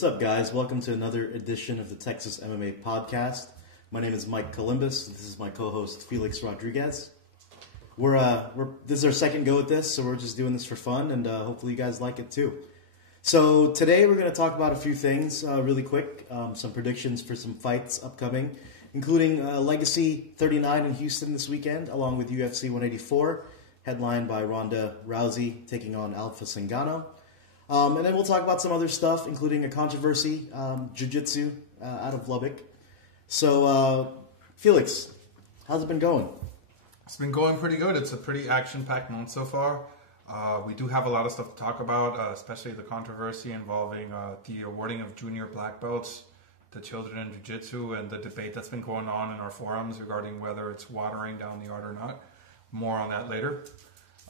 What's up, guys? Welcome to another edition of the TXMMA Podcast. My name is Mike Calimbas. This is my co-host Felix Rodriguez. This is our second go at this, so we're just doing this for fun, and hopefully you guys like it too. So today we're going to talk about a few things really quick, some predictions for some fights upcoming, including Legacy 39 in Houston this weekend, along with UFC 184, headlined by Ronda Rousey taking on Alpha Cingano. And then we'll talk about some other stuff, including a controversy, Jiu-Jitsu out of Lubbock. So, Felix, how's it been going? It's been going pretty good. It's a pretty action-packed month so far. We do have a lot of stuff to talk about, especially the controversy involving the awarding of junior black belts to children in Jiu-Jitsu and the debate that's been going on in our forums regarding whether it's watering down the art or not. More on that later.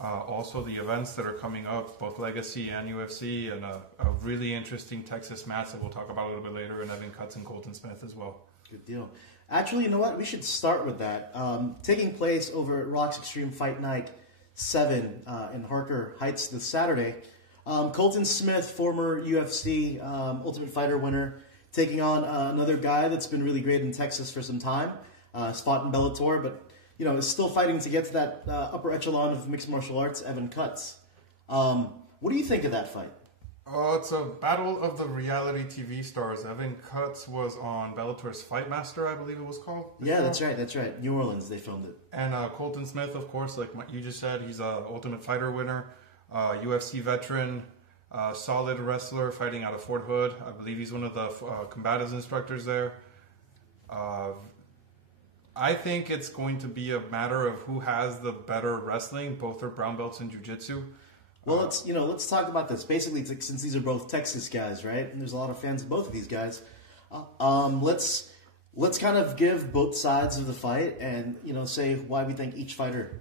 Also, the events that are coming up, both Legacy and UFC, and a really interesting Texas match that we'll talk about a little bit later, and Evan Cutts and Colton Smith as well. Good deal. Actually, you know what? We should start with that. Taking place over at Rock's Extreme Fight Night 7 in Harker Heights this Saturday. Colton Smith, former UFC Ultimate Fighter winner, taking on another guy that's been really great in Texas for some time. Has fought in Bellator, but is still fighting to get to that upper echelon of mixed martial arts, Evan Cutts. What do you think of that fight? Oh, it's a battle of the reality TV stars. Evan Cutts was on Bellator's Fight Master, I believe it was called. Yeah, that's right. New Orleans, they filmed it. And Colton Smith, of course, like you just said, he's a Ultimate Fighter winner, UFC veteran, solid wrestler fighting out of Fort Hood. I believe he's one of the combatives instructors there. I think it's going to be a matter of who has the better wrestling. Both are brown belts in Jiu-Jitsu. Well, let's talk about this. Basically, since these are both Texas guys, right? And there's a lot of fans of both of these guys. Let's kind of give both sides of the fight and say why we think each fighter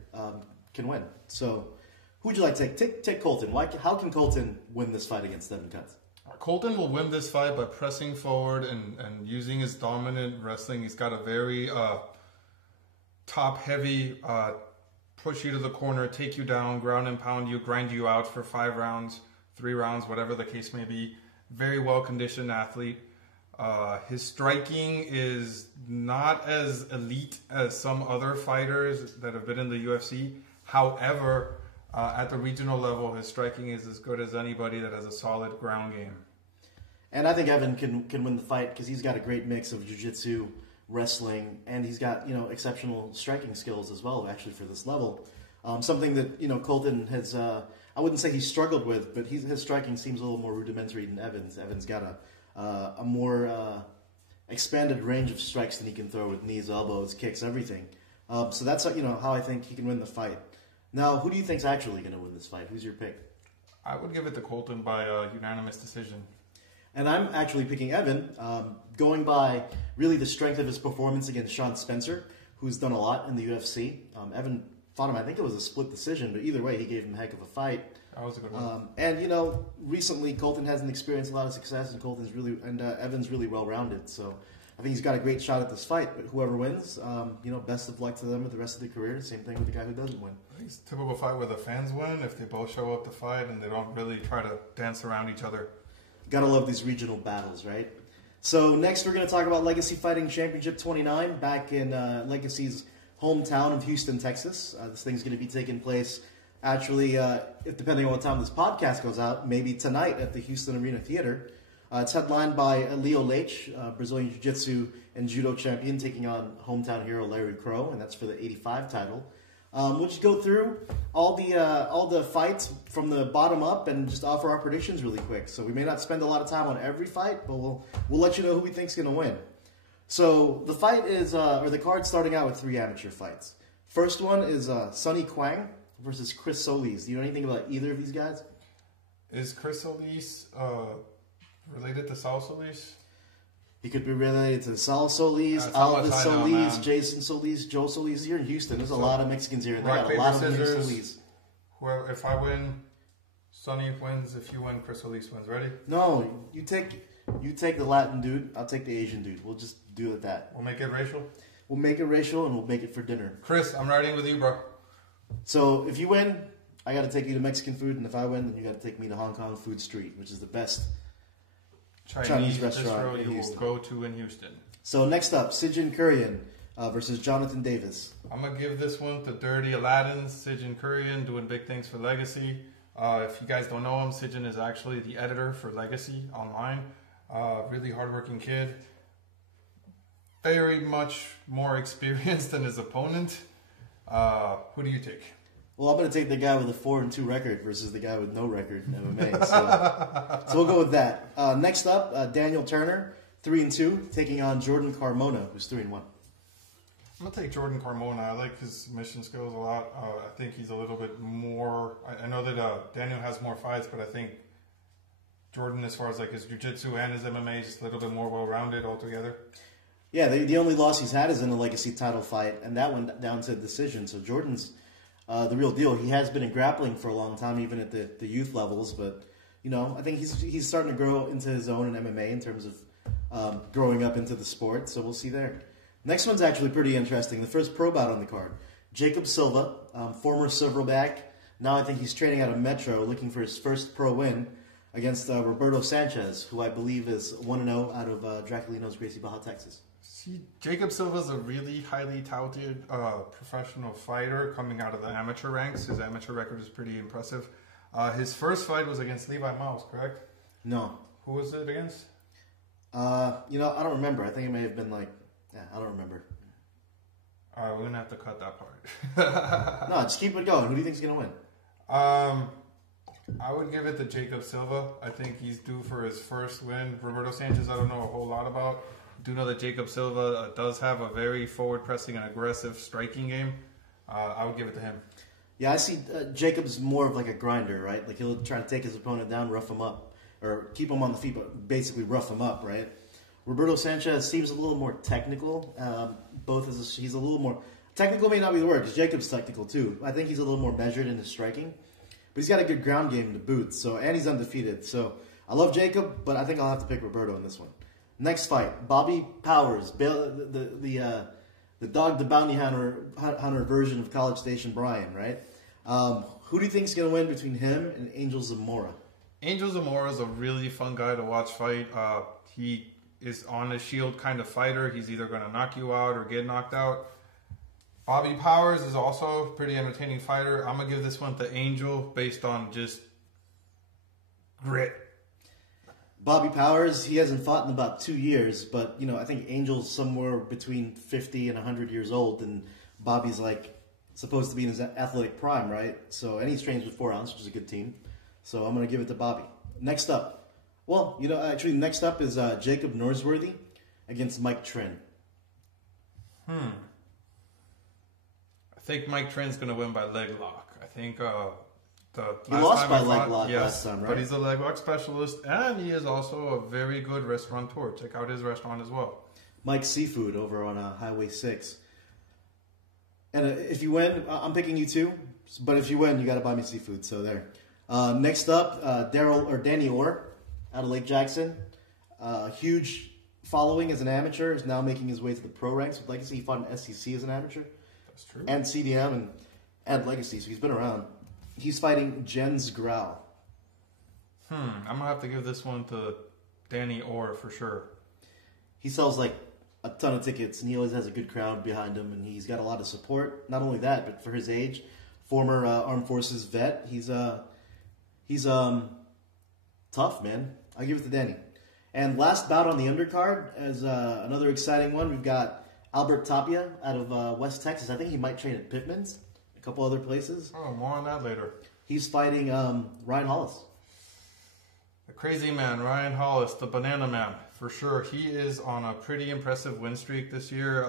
can win. So, who would you like to take? Take Colton. How can Colton win this fight against Evan Cutts? Colton will win this fight by pressing forward and using his dominant wrestling. He's got a very top-heavy, push you to the corner, take you down, ground and pound you, grind you out for 5 rounds, 3 rounds, whatever the case may be. Very well-conditioned athlete. His striking is not as elite as some other fighters that have been in the UFC. However, at the regional level, his striking is as good as anybody that has a solid ground game. And I think Evan can win the fight because he's got a great mix of jiu-jitsu, wrestling, and he's got exceptional striking skills as well. Actually, for this level, something that Colton has. I wouldn't say he's struggled with, but his striking seems a little more rudimentary than Evan's. Evan's got a more expanded range of strikes than he can throw with knees, elbows, kicks, everything. So that's how I think he can win the fight. Now, who do you think's actually going to win this fight? Who's your pick? I would give it to Colton by a unanimous decision. And I'm actually picking Evan, going by really the strength of his performance against Sean Spencer, who's done a lot in the UFC. Evan fought him, I think it was a split decision, but either way, he gave him a heck of a fight. That was a good one. And recently Colton hasn't experienced a lot of success, and Evan's really well-rounded. So I think he's got a great shot at this fight. But whoever wins, best of luck to them with the rest of their career. Same thing with the guy who doesn't win. It's a typical fight where the fans win if they both show up to fight and they don't really try to dance around each other. Gotta love these regional battles, right? So next we're going to talk about Legacy Fighting Championship 29 back in Legacy's hometown of Houston, Texas. This thing's going to be taking place, actually, depending on what time this podcast goes out, maybe tonight at the Houston Arena Theater. It's headlined by Leo Leite, Brazilian Jiu-Jitsu and Judo champion, taking on hometown hero Larry Crow, and that's for the 85 title. We'll just go through all the fights from the bottom up and just offer our predictions really quick. So we may not spend a lot of time on every fight, but we'll let you know who we think's going to win. So the fight is, or the card's starting out with 3 amateur fights. First one is Sonny Kwang versus Chris Solis. Do you know anything about either of these guys? Is Chris Solis related to Saul Solis? He could be related to Sal Solis, Alvin Solis, Jason Solis, Joe Solis. Here in Houston, there's a lot of Mexicans here. They got a lot of Solis. Whoever, if I win, Sonny wins. If you win, Chris Solis wins. Ready? No, you take the Latin dude. I'll take the Asian dude. We'll just do it that. We'll make it racial? We'll make it racial, and we'll make it for dinner. Chris, I'm riding with you, bro. So if you win, I got to take you to Mexican food, and if I win, then you got to take me to Hong Kong Food Street, which is the best Chinese restaurant you will go to in Houston. So next up, Sijin Kurian versus Jonathan Davis. I'm going to give this one to Dirty Aladdin. Sijin Kurian doing big things for Legacy. If you guys don't know him, Sijin is actually the editor for Legacy online. Really hardworking kid. Very much more experienced than his opponent. Who do you take? Well, I'm going to take the guy with a 4-2 record versus the guy with no record in MMA. So we'll go with that. Next up, Daniel Turner, 3-2, taking on Jordan Carmona, who's 3-1. I'm going to take Jordan Carmona. I like his submission skills a lot. I think he's a little bit more... I know that Daniel has more fights, but I think Jordan, as far as like his jiu-jitsu and his MMA, is just a little bit more well-rounded altogether. Yeah, the only loss he's had is in a Legacy title fight, and that went down to a decision. So Jordan's the real deal. He has been in grappling for a long time, even at the youth levels. But, you know, I think he's starting to grow into his own in MMA in terms of growing up into the sport. So we'll see there. Next one's actually pretty interesting. The first pro bout on the card. Jacob Silva, former silverback. Now I think he's training out of Metro, looking for his first pro win against Roberto Sanchez, who I believe is 1-0 out of Draculino's Gracie Baja, Texas. See, Jacob Silva's a really highly touted professional fighter coming out of the amateur ranks. His amateur record is pretty impressive. His first fight was against Levi Mouse, correct? No. Who was it against? I don't remember. I think it may have been I don't remember. All right, we're going to have to cut that part. No, just keep it going. Who do you think is going to win? I would give it to Jacob Silva. I think he's due for his first win. Roberto Sanchez, I don't know a whole lot about. I do know that Jacob Silva does have a very forward-pressing and aggressive striking game. I would give it to him. Yeah, I see Jacob's more of like a grinder, right? Like he'll try to take his opponent down, rough him up, or keep him on the feet, but basically rough him up, right? Roberto Sanchez seems a little more technical. He's a little more... Technical may not be the word, because Jacob's technical too. I think he's a little more measured in his striking. But he's got a good ground game to boot, and he's undefeated. So I love Jacob, but I think I'll have to pick Roberto in this one. Next fight, Bobby Powers, the dog, the bounty hunter version of College Station Brian, right? Who do you think is going to win between him and Angel Zamora? Angel Zamora is a really fun guy to watch fight. He is on a shield kind of fighter. He's either going to knock you out or get knocked out. Bobby Powers is also a pretty entertaining fighter. I'm going to give this one to Angel based on just grit. Bobby Powers, he hasn't fought in about 2 years, but, I think Angel's somewhere between 50 and 100 years old, and Bobby's, supposed to be in his athletic prime, right? So, and he trains with 4 ounce, which is a good team. So, I'm going to give it to Bobby. Next up. Next up is Jacob Norsworthy against Mike Trin. I think Mike Trin's going to win by leg lock. I think he lost by leg lock last time, right? But he's a leg lock specialist, and he is also a very good restaurateur. Check out his restaurant as well. Mike's Seafood over on Highway 6. And if you win, I'm picking you too. But if you win, you got to buy me seafood. So there. Next up, Danny Orr out of Lake Jackson. Huge following as an amateur. Is now making his way to the pro ranks with Legacy. He fought in SEC as an amateur. That's true. And CDM and Legacy. So he's been around. He's fighting Jens Grau. I'm going to have to give this one to Danny Orr for sure. He sells a ton of tickets, and he always has a good crowd behind him, and he's got a lot of support. Not only that, but for his age, former Armed Forces vet, he's tough, man. I'll give it to Danny. And last bout on the undercard is another exciting one. We've got Albert Tapia out of West Texas. I think he might train at Pittman's. A couple other places. Oh, more on that later. He's fighting Ryan Hollis. The crazy man, Ryan Hollis, the banana man, for sure. He is on a pretty impressive win streak this year.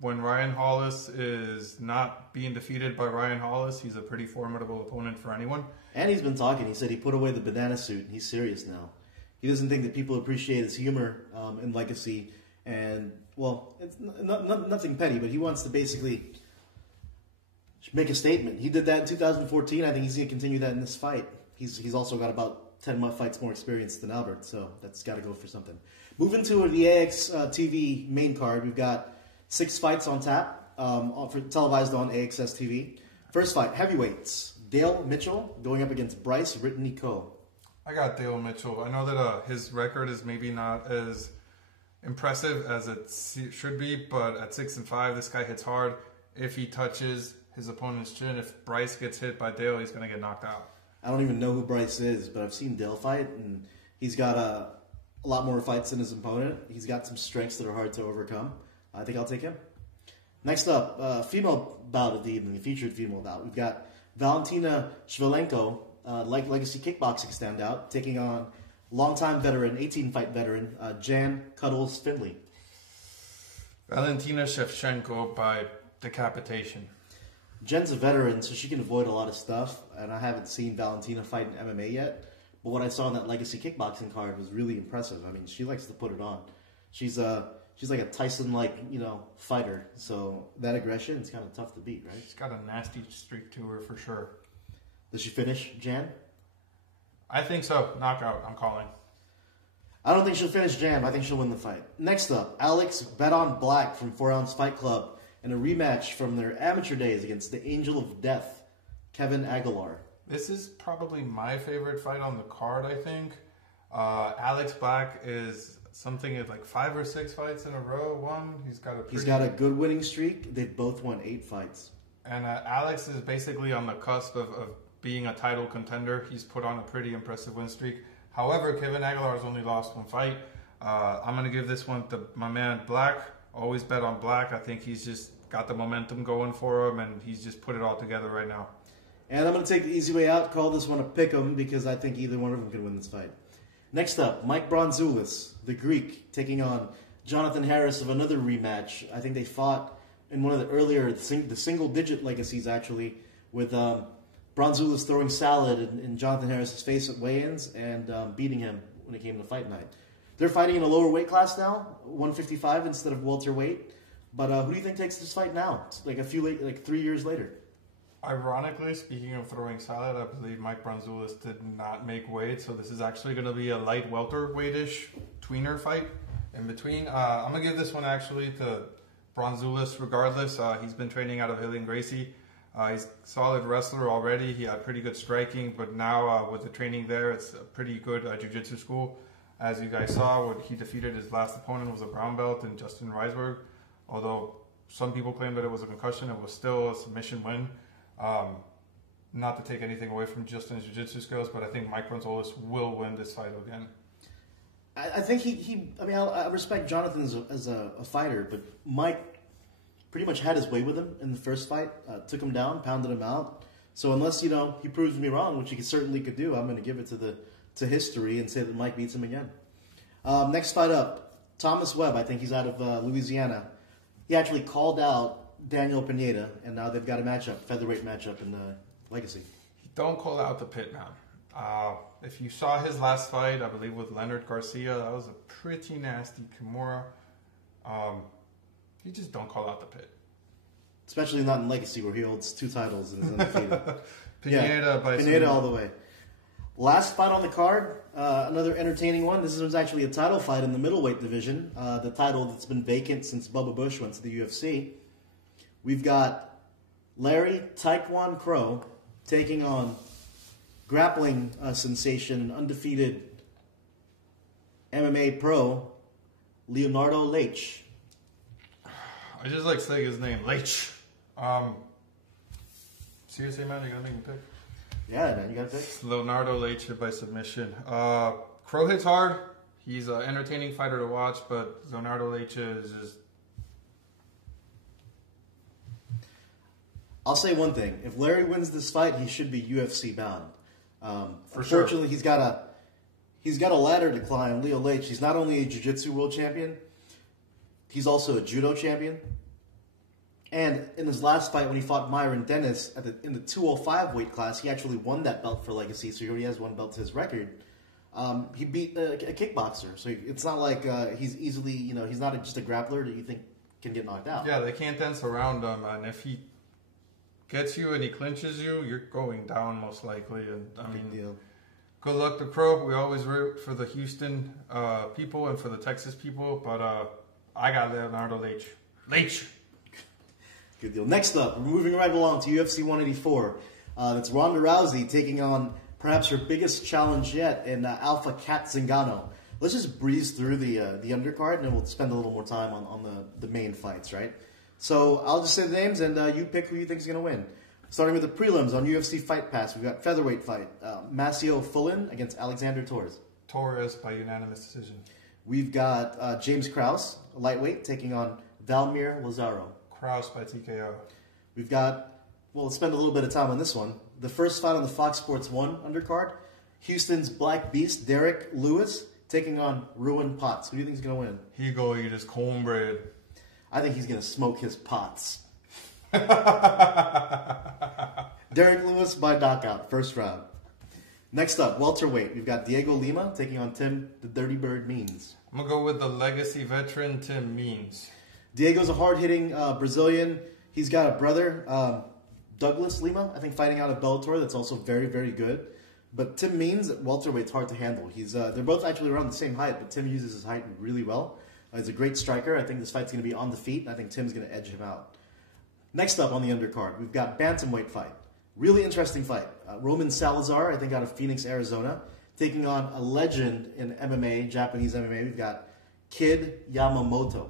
When Ryan Hollis is not being defeated by Ryan Hollis, he's a pretty formidable opponent for anyone. And he's been talking. He said he put away the banana suit, and he's serious now. He doesn't think that people appreciate his humor in Legacy. And, it's nothing petty, but he wants to basically make a statement. He did that in 2014. I think he's going to continue that in this fight. He's also got about 10 fights more experience than Albert, so that's got to go for something. Moving to the AX TV main card, we've got 6 fights on tap, televised on AXS TV. First fight, heavyweights. Dale Mitchell going up against Bryce Ritney-Coe. I got Dale Mitchell. I know that his record is maybe not as impressive as it should be, but at 6-5, this guy hits hard. If he touches his opponent's chin, if Bryce gets hit by Dale, he's going to get knocked out. I don't even know who Bryce is, but I've seen Dale fight, and he's got a lot more fights than his opponent. He's got some strengths that are hard to overcome. I think I'll take him. Next up, female bout of the evening, the featured female bout. We've got Valentina Shvelenko, legacy kickboxing standout, taking on longtime veteran, 18-fight veteran, Jan Cuddles Finley. Valentina Shevchenko by decapitation. Jen's a veteran, so she can avoid a lot of stuff, and I haven't seen Valentina fight in MMA yet, but what I saw in that legacy kickboxing card was really impressive. I mean, she likes to put it on. She's like a Tyson-like, fighter, so that aggression is kind of tough to beat, right? She's got a nasty streak to her for sure. Does she finish, Jan? I think so. Knockout, I'm calling. I don't think she'll finish Jan, but I think she'll win the fight. Next up, Alex Bet-On Black from 4 Ounce Fight Club in a rematch from their amateur days against the Angel of Death, Kevin Aguilar. This is probably my favorite fight on the card, I think. Alex Black is something like 5 or 6 fights in a row. He's got a good winning streak. They've both won 8 fights. And Alex is basically on the cusp of being a title contender. He's put on a pretty impressive win streak. However, Kevin Aguilar has only lost 1 fight. I'm going to give this one to my man Black. Always bet on Black. I think he's just got the momentum going for him, and he's just put it all together right now. And I'm going to take the easy way out, call this one a pick'em, because I think either one of them can win this fight. Next up, Mike Bronzoulis, the Greek, taking on Jonathan Harris of another rematch. I think they fought in one of the earlier, the single-digit legacies, actually, with Bronzoulis throwing salad in Jonathan Harris's face at weigh-ins and beating him when it came to fight night. They're fighting in a lower weight class now, 155 instead of welterweight. But who do you think takes this fight now? Like 3 years later. Ironically, speaking of throwing salad, I believe Mike Bronzoulis did not make weight, so this is actually going to be a light welterweight-ish tweener fight in between. I'm going to give this one actually to Bronzoulis regardless. He's been training out of Hillian Gracie. He's a solid wrestler already. He had pretty good striking, but now with the training there, it's a pretty good jiu-jitsu school. As you guys saw, when he defeated his last opponent was a brown belt in Justin Reisberg. Although some people claim that it was a concussion, it was still a submission win. Not to take anything away from Justin's jiu-jitsu skills, but I think Mike Bronzoulis will win this fight again. I think I respect Jonathan as a fighter, but Mike pretty much had his way with him in the first fight, took him down, pounded him out. So unless, he proves me wrong, which he certainly could do, I'm going to give it to history and say that Mike beats him again. Next fight up, Thomas Webb. I think he's out of Louisiana. He actually called out Daniel Pineda, and now they've got a featherweight matchup in Legacy. Don't call out the Pittman. If you saw his last fight, I believe with Leonard Garcia, that was a pretty nasty Kimura. You just don't call out the Pit. Especially not in Legacy, where he holds 2 titles and is undefeated. Pineda all the way. Last fight on the card, another entertaining one. This one's actually a title fight in the middleweight division, the title that's been vacant since Bubba Bush went to the UFC. We've got Larry Taekwon Crow taking on grappling sensation and undefeated MMA pro Leonardo Leitch. I just like saying his name, Leitch. Seriously, man, you gotta make me pick? Yeah, man, you gotta pick. Leonardo Leitch by submission. Crow hits hard. He's an entertaining fighter to watch, but Leonardo Leitch is just... I'll say one thing. If Larry wins this fight, he should be UFC bound. Unfortunately, he's got a ladder to climb. Leo Leitch. He's not only a jiu-jitsu world champion, he's also a judo champion. And in his last fight, when he fought Myron Dennis in the 205 weight class, he actually won that belt for Legacy, so he already has 1 belt to his record. He beat a kickboxer, so it's not like he's easily, he's not just a grappler that you think can get knocked out. Yeah, they can't dance around him, and if he gets you and he clinches you, you're going down most likely. And Big deal. Good luck to Crow. We always root for the Houston people and for the Texas people, but I got Leonardo Leitch. Leitch! Good deal. Next up, we're moving right along to UFC 184. That's Ronda Rousey taking on perhaps her biggest challenge yet in Alpha Cat Zingano. Let's just breeze through the undercard, and then we'll spend a little more time on the main fights, right? So I'll just say the names, and you pick who you think is going to win. Starting with the prelims on UFC Fight Pass, we've got featherweight fight. Masio Fulin against Alexander Torres. Torres by unanimous decision. We've got James Krause, lightweight, taking on Valmir Lazaro. Krause by TKO. We've got, well, let's spend a little bit of time on this one. The first fight on the Fox Sports 1 undercard, Houston's Black Beast, Derek Lewis, taking on Ruin Potts. Who do you think is going to win? He go eat his cornbread. I think he's going to smoke his pots. Derek Lewis by knockout, first round. Next up, welterweight. We've got Diego Lima taking on Tim the Dirty Bird Means. I'm going to go with the legacy veteran, Tim Means. Diego's a hard-hitting Brazilian. He's got a brother, Douglas Lima, I think, fighting out of Bellator. That's also very, very good. But Tim Means at welterweight's hard to handle. They're both actually around the same height, but Tim uses his height really well. He's a great striker. I think this fight's going to be on the feet, and I think Tim's going to edge him out. Next up on the undercard, we've got bantamweight fight. Really interesting fight. Roman Salazar, I think out of Phoenix, Arizona, taking on a legend in MMA, Japanese MMA. We've got Kid Yamamoto.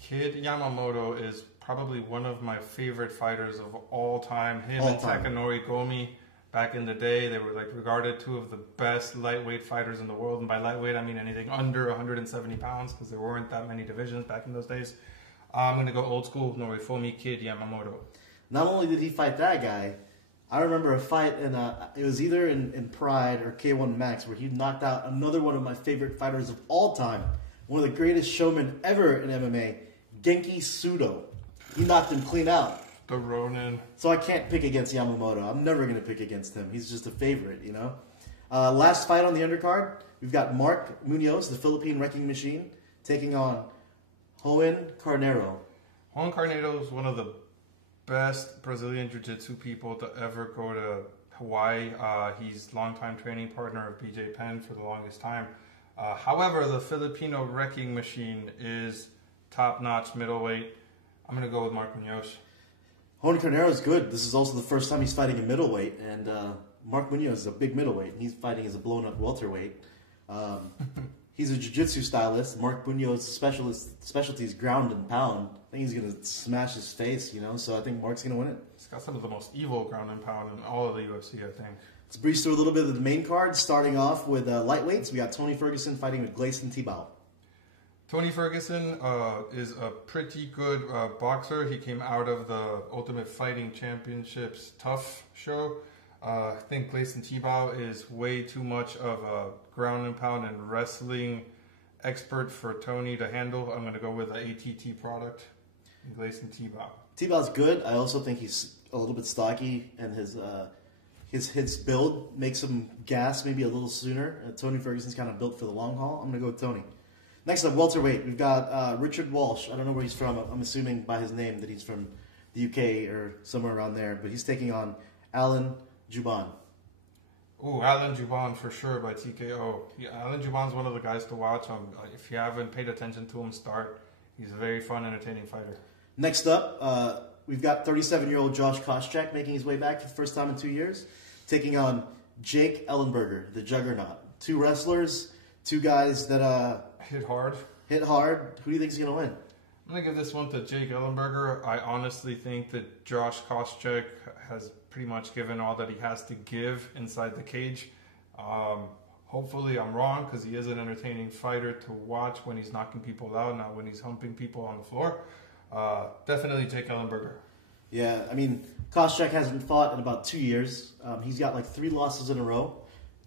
Kid Yamamoto is probably one of my favorite fighters of all time. Takanori Gomi, back in the day, they were regarded two of the best lightweight fighters in the world. And by lightweight, I mean anything under 170 pounds because there weren't that many divisions back in those days. I'm going to go old school, Norifomi Kid Yamamoto. Not only did he fight that guy, I remember a fight in it was either in Pride or K1 Max where he knocked out another one of my favorite fighters of all time, one of the greatest showmen ever in MMA, Genki Sudo. He knocked him clean out. The Ronin. So I can't pick against Yamamoto. I'm never going to pick against him. He's just a favorite, you know. Last fight on the undercard, we've got Mark Munoz, the Philippine Wrecking Machine, taking on Juan Carneiro. Juan Carneiro is one of the best Brazilian Jiu-Jitsu people to ever go to Hawaii. He's longtime training partner of BJ Penn for the longest time. However, the Filipino Wrecking Machine is top-notch middleweight. I'm going to go with Mark Munoz. Juan Carneiro is good. This is also the first time he's fighting a middleweight, and Mark Munoz is a big middleweight, and he's fighting as a blown-up welterweight. He's a jiu-jitsu stylist. Mark Munoz's specialty is ground and pound. I think he's going to smash his face, you know, so I think Mark's going to win it. He's got some of the most evil ground and pound in all of the UFC, I think. Let's breeze through a little bit of the main card, starting off with lightweights. We got Tony Ferguson fighting with Gleison Tibau. Tony Ferguson is a pretty good boxer. He came out of the Ultimate Fighting Championships Tough show. I think Gleison Tibau is way too much of a ground and pound and wrestling expert for Tony to handle. I'm going to go with the ATT product, Gleison Tibau. Tibau's good. I also think he's a little bit stocky, and his build makes him gas maybe a little sooner. Tony Ferguson's kind of built for the long haul. I'm going to go with Tony. Next up, welterweight. We've got Richard Walsh. I don't know where he's from. I'm assuming by his name that he's from the UK or somewhere around there. But he's taking on Alan Juban. Ooh, Alan Juban for sure by TKO. Alan Juban's one of the guys to watch. If you haven't paid attention to him, start. He's a very fun, entertaining fighter. Next up, we've got 37-year-old Josh Koscheck making his way back for the first time in 2 years, taking on Jake Ellenberger, the Juggernaut. Two wrestlers, two guys that hit hard. Who do you think is going to win? I'm going to give this one to Jake Ellenberger. I honestly think that Josh Koscheck has pretty much given all that he has to give inside the cage. Hopefully I'm wrong because he is an entertaining fighter to watch when he's knocking people out, not when he's humping people on the floor. Definitely Jake Ellenberger. Yeah, I mean, Koscheck hasn't fought in about 2 years. He's got like 3 losses in a row.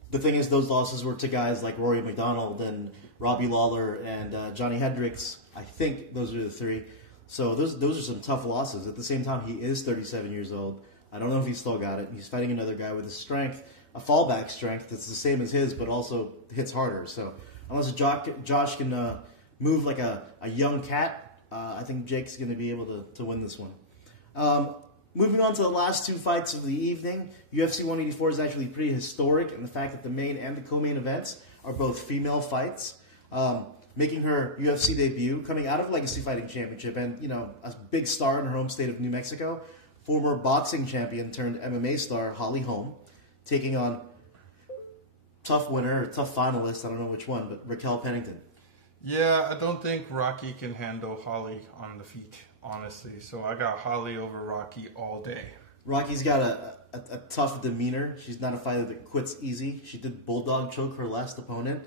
The thing is, those losses were to guys like Rory McDonald and Robbie Lawler and Johnny Hendricks. I think those are the 3. So those are some tough losses. At the same time, he is 37 years old. I don't know if he's still got it. He's fighting another guy with a strength, a fallback strength that's the same as his, but also hits harder. So unless Josh can move like a young cat, I think Jake's going to be able to win this one. Moving on to the last 2 fights of the evening, UFC 184 is actually pretty historic in the fact that the main and the co-main events are both female fights. Making her UFC debut, coming out of Legacy Fighting Championship, and a big star in her home state of New Mexico, former boxing champion turned MMA star Holly Holm, taking on tough winner, or tough finalist, I don't know which one, but Raquel Pennington. Yeah, I don't think Rocky can handle Holly on the feet, honestly. So I got Holly over Rocky all day. Rocky's got a tough demeanor. She's not a fighter that quits easy. She did bulldog choke her last opponent,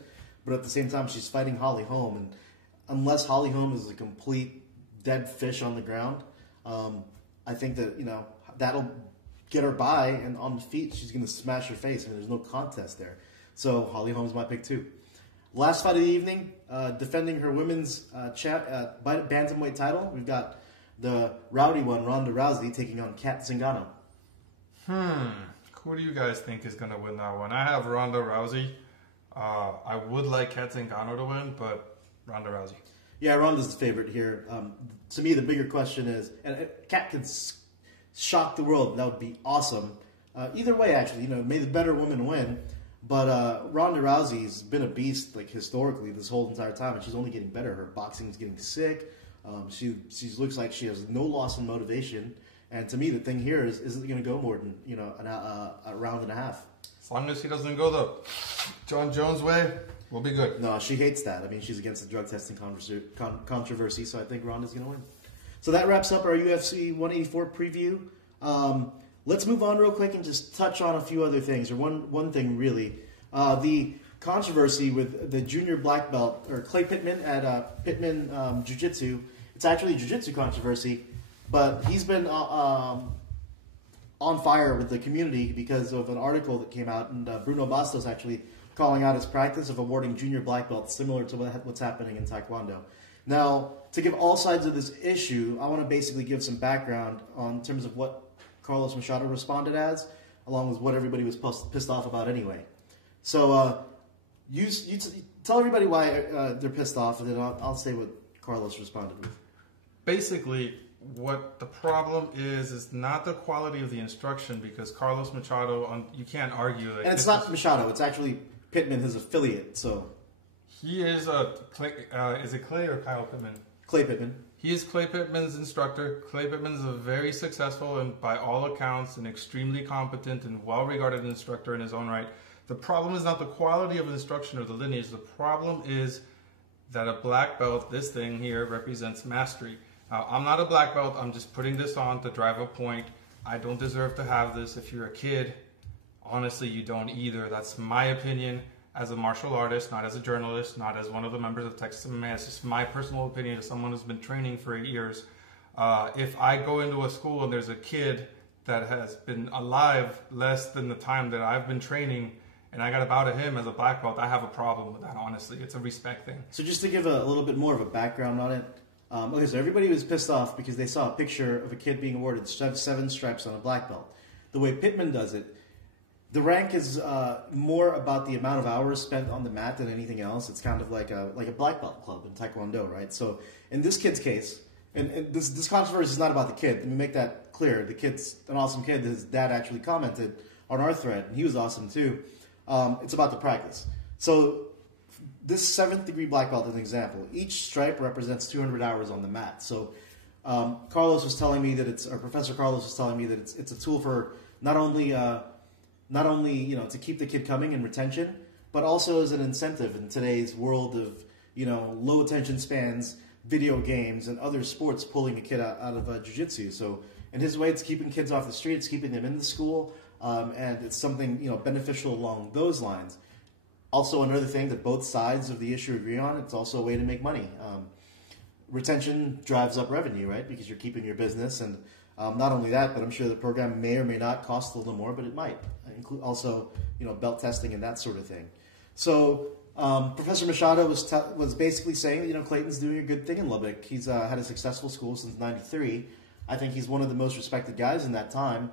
but at the same time, she's fighting Holly Holm. And unless Holly Holm is a complete dead fish on the ground, I think that, that'll get her by. And on the feet, she's going to smash her face. I mean, there's no contest there. So Holly Holm's my pick too. Last fight of the evening, defending her women's bantamweight title, we've got the rowdy one, Ronda Rousey, taking on Kat Zingano. Who do you guys think is going to win that one? I have Ronda Rousey. I would like Kat Zingano to win, but Ronda Rousey. Yeah, Ronda's the favorite here. To me, the bigger question is, and Kat could shock the world. That would be awesome. Either way, actually, may the better woman win. But Ronda Rousey's been a beast, like, historically this whole entire time, and she's only getting better. Her boxing's getting sick. She looks like she has no loss in motivation. And to me, the thing here is it going to go more than a round and a half? As long as she doesn't go the John Jones way, we'll be good. No, she hates that. I mean, she's against the drug testing controversy, so I think Ronda's going to win. So that wraps up our UFC 184 preview. Let's move on real quick and just touch on a few other things, or one thing really. The controversy with the junior black belt, or Klay Pittman at Pittman Jiu-Jitsu. It's actually a Jiu-Jitsu controversy, but he's been on fire with the community because of an article that came out, and Bruno Bastos actually calling out his practice of awarding junior black belts similar to what's happening in Taekwondo. Now, to give all sides of this issue, I want to basically give some background on terms of what Carlos Machado responded as, along with what everybody was pissed off about anyway. So, you tell everybody why they're pissed off, and then I'll say what Carlos responded with. Basically, what the problem is not the quality of the instruction, because Carlos Machado, you can't argue that. And it's not Machado; it's actually Pittman, his affiliate. So he is is it Klay or Kyle Pittman? Klay Pittman. He is Klay Pittman's instructor. Klay Pittman is a very successful and, by all accounts, an extremely competent and well-regarded instructor in his own right. The problem is not the quality of instruction or the lineage. The problem is that a black belt, this thing here, represents mastery. Now, I'm not a black belt. I'm just putting this on to drive a point. I don't deserve to have this. If you're a kid, honestly, you don't either. That's my opinion as a martial artist, not as a journalist, not as one of the members of TXMMA. It's just my personal opinion as someone who's been training for 8 years. If I go into a school and there's a kid that has been alive less than the time that I've been training, and I got to bow to him as a black belt, I have a problem with that, honestly. It's a respect thing. So just to give a little bit more of a background on it, okay, so everybody was pissed off because they saw a picture of a kid being awarded 7 stripes on a black belt. The way Pittman does it, the rank is more about the amount of hours spent on the mat than anything else. It's kind of like a black belt club in Taekwondo, right? So in this kid's case, and this controversy is not about the kid. Let me make that clear. The kid's an awesome kid. His dad actually commented on our thread, and he was awesome too. It's about the practice. So this 7th degree black belt is an example. Each stripe represents 200 hours on the mat. So Carlos was telling me that Professor Carlos was telling me that it's a tool for not only to keep the kid coming and retention, but also as an incentive in today's world of low attention spans, video games, and other sports pulling a kid out of jiu-jitsu. So in his way, it's keeping kids off the street, it's keeping them in the school, and it's something beneficial along those lines. Also, another thing that both sides of the issue agree on, it's also a way to make money. Retention drives up revenue, right? Because you're keeping your business, and not only that, but I'm sure the program may or may not cost a little more, but it might. Include also, belt testing and that sort of thing. So Professor Machado was basically saying, Clayton's doing a good thing in Lubbock. He's had a successful school since '93. I think he's one of the most respected guys in that time.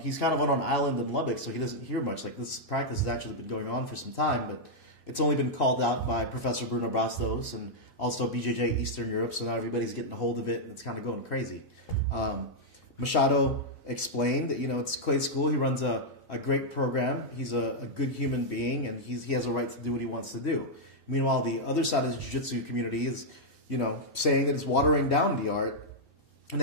He's kind of on an island in Lubbock, so he doesn't hear much. Like, this practice has actually been going on for some time, but it's only been called out by Professor Bruno Bastos and also BJJ Eastern Europe, so now everybody's getting a hold of it, and it's kind of going crazy. Machado explained that, it's Clay's school. He runs a great program. He's a good human being, and he has a right to do what he wants to do. Meanwhile, the other side of the jiu-jitsu community is, saying that it's watering down the art. And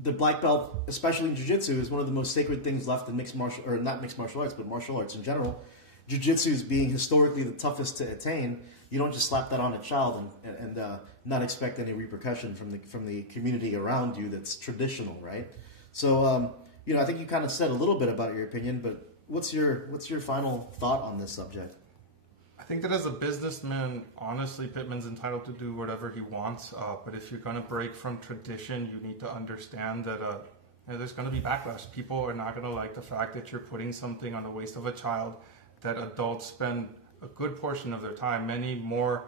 the black belt, especially in jiu-jitsu, is one of the most sacred things left in not mixed martial arts, but martial arts in general. jiu-jitsu is being historically the toughest to attain, you don't just slap that on a child and not expect any repercussion from the community around you that's traditional, right? So, I think you kind of said a little bit about your opinion, but what's your final thought on this subject? I think that as a businessman, honestly, Pittman's entitled to do whatever he wants. But if you're going to break from tradition, you need to understand that there's going to be backlash. People are not going to like the fact that you're putting something on the waist of a child that adults spend a good portion of their time, many more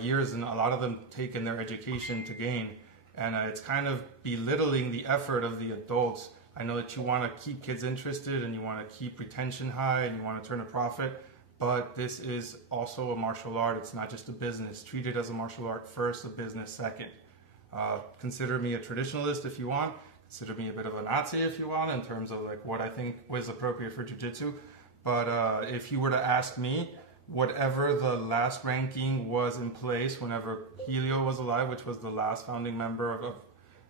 years, and a lot of them take in their education to gain. And it's kind of belittling the effort of the adults. I know that you want to keep kids interested and you want to keep retention high and you want to turn a profit, but this is also a martial art. It's not just a business. Treat it as a martial art first, a business second. Consider me a traditionalist if you want. Consider me a bit of a Nazi if you want, in terms of like what I think was appropriate for jiu-jitsu. But if you were to ask me, whatever the last ranking was in place whenever Helio was alive, which was the last founding member of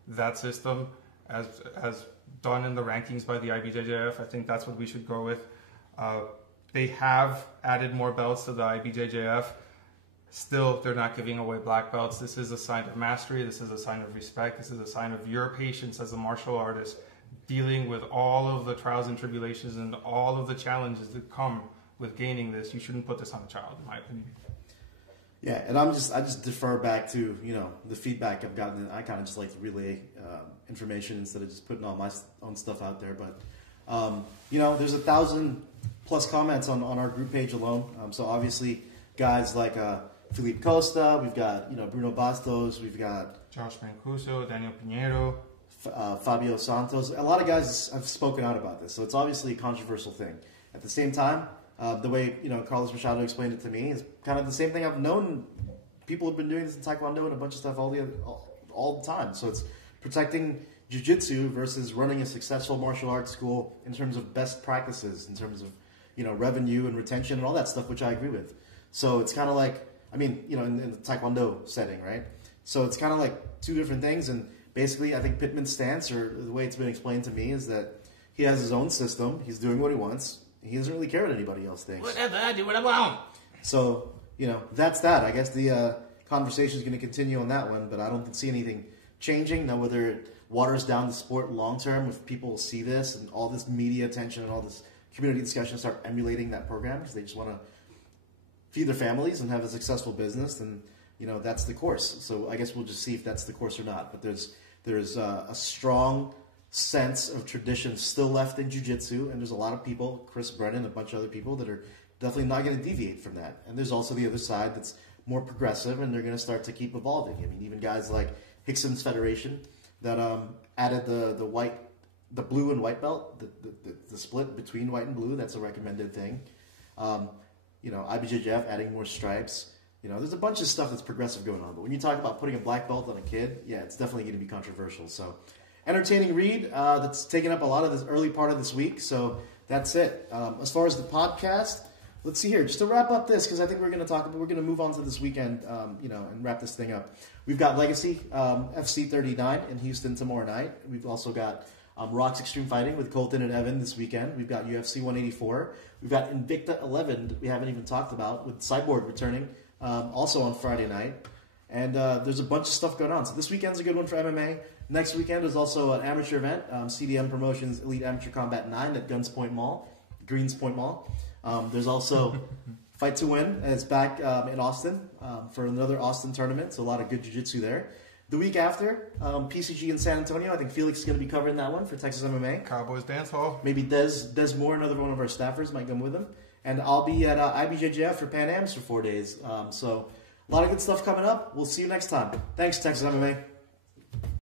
that system, as done in the rankings by the IBJJF, I think that's what we should go with. They have added more belts to the IBJJF. Still, they're not giving away black belts. This is a sign of mastery. This is a sign of respect. This is a sign of your patience as a martial artist, dealing with all of the trials and tribulations and all of the challenges that come with gaining this. You shouldn't put this on a child, in my opinion. Yeah, and I just defer back to the feedback I've gotten. I kind of just like to relay information instead of just putting all my own stuff out there. But there's 1,000+ comments on our group page alone. So obviously, guys like Felipe Costa, we've got Bruno Bastos, we've got Josh Mancuso, Daniel Pinheiro, Fabio Santos. A lot of guys have spoken out about this, so it's obviously a controversial thing. At the same time, the way Carlos Machado explained it to me is kind of the same thing I've known. People have been doing this in Taekwondo and a bunch of stuff all the time. So it's protecting Jiu-Jitsu versus running a successful martial arts school in terms of best practices, in terms of revenue and retention and all that stuff, which I agree with. So it's kind of like, in the Taekwondo setting, right? So it's kind of like two different things. And basically, I think Pittman's stance, or the way it's been explained to me, is that he has his own system. He's doing what he wants. He doesn't really care what anybody else thinks. Whatever, I do what I want. So, that's that. I guess the conversation is going to continue on that one, but I don't see anything changing. Now, whether it waters down the sport long term, if people see this and all this media attention and all this community discussion start emulating that program because they just want to feed their families and have a successful business, then that's the course. So I guess we'll just see if that's the course or not. But there's a strong sense of tradition still left in jiu-jitsu, and there's a lot of people, Chris Brennan, a bunch of other people, that are definitely not going to deviate from that. And there's also the other side that's more progressive, and they're going to start to keep evolving. Even guys like Hickson's Federation that added the blue and white belt, the split between white and blue, that's a recommended thing. IBJJF adding more stripes. There's a bunch of stuff that's progressive going on. But when you talk about putting a black belt on a kid, yeah, it's definitely going to be controversial. So, entertaining read that's taken up a lot of this early part of this week. So that's it. As far as the podcast, let's see here. Just to wrap up this, because I think we're going to move on to this weekend, and wrap this thing up. We've got Legacy FC 39 in Houston tomorrow night. We've also got Rocks Extreme Fighting with Colton and Evan this weekend. We've got UFC 184. We've got Invicta 11 that we haven't even talked about, with Cyborg returning also on Friday night. And there's a bunch of stuff going on. So this weekend's a good one for MMA. Next weekend is also an amateur event, CDM Promotions Elite Amateur Combat 9 at Greens Point Mall. There's also Fight to Win, and it's back in Austin for another Austin tournament. So a lot of good jiu-jitsu there. The week after, PCG in San Antonio. I think Felix is going to be covering that one for Texas MMA. Cowboys Dance Hall. Maybe Des Moore, another one of our staffers, might come with him. And I'll be at IBJJF for Pan Ams for 4 days. So a lot of good stuff coming up. We'll see you next time. Thanks, Texas MMA.